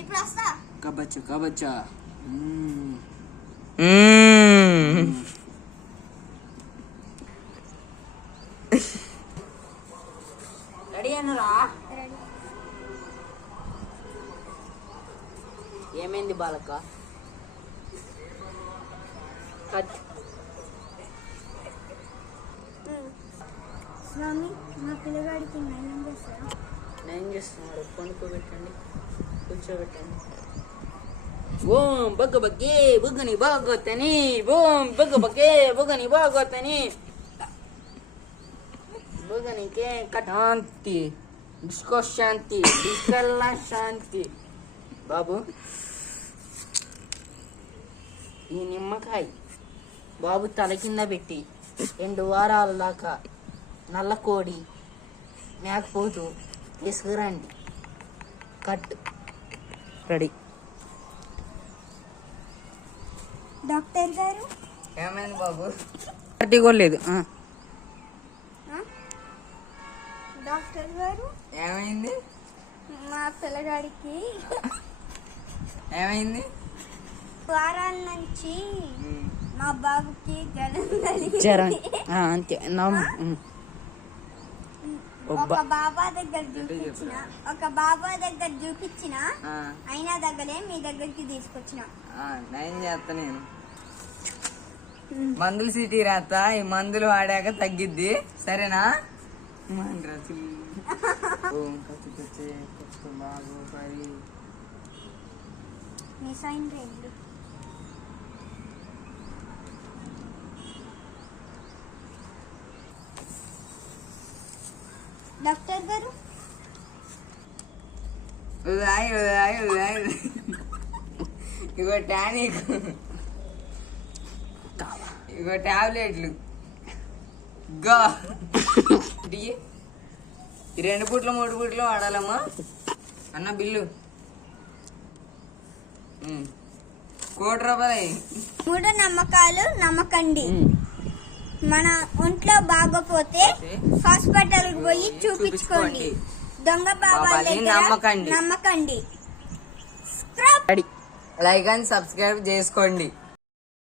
ఇప్పుడు వస్తా కబచ్చా కబచ్చా రెడీ అన్నరా? ఏమైంది బాలక్క? స్వామి మా పిల్లగాడికి నయం చేస్తారా? నయం చేస్తున్నాడు. కొనుక్కోబెట్టండి, కూర్చోబెట్టండి. ఓం బగ్గ బగ్గే బుగ్గని బాగోతని, ఓం బగ్గ బగ్గే బుగ్గని బాగోతని, బుగ్గనికే శాంతి, డిస్కో శాంతి, డిస్కల్లా శాంతి. బాబు ఈ నిమ్మకాయ బాబు తల కింద పెట్టి 2 వారాల దాకా నల్ల కోడి మేకపోతూ తీసుకురండి. Cut ready. డాక్టర్ గారు ఏమైంది బాబు? పార్టీ కూడా లేదు. డాక్టర్ గారు ఏమైంది? మా పిల్లగాడికి ఏమైంది? వారాల నుంచి మా బాబుకి జ్వరం అంతే. ఒక బాబా దగ్గర చూపించిన అయినా దగ్గరే మీ దగ్గరికి తీసుకొచ్చిన. నేను చేస్తా. నేను మందులు సిటీ రాస్తా. ఈ మందులు వాడాక తగ్గిద్ది, సరేనా? డాక్టర్ గారు ఇగో టానిక్, ఇగో టాబ్లెట్లు, ఈ 2 పూట్లు 3 పూట్లు వాడాలమ్మా. అన్న బిల్లు ₹1,00,00,000. 3 నమ్మకాలు నమ్మకండి. మన ఒంట్లో బాగోపోతే హాస్పిటల్ పోయి చూపించుకోండి. దొంగ బాబాల నమ్మకండి. లైక్ అండ్ సబ్స్క్రైబ్ చేసుకోండి.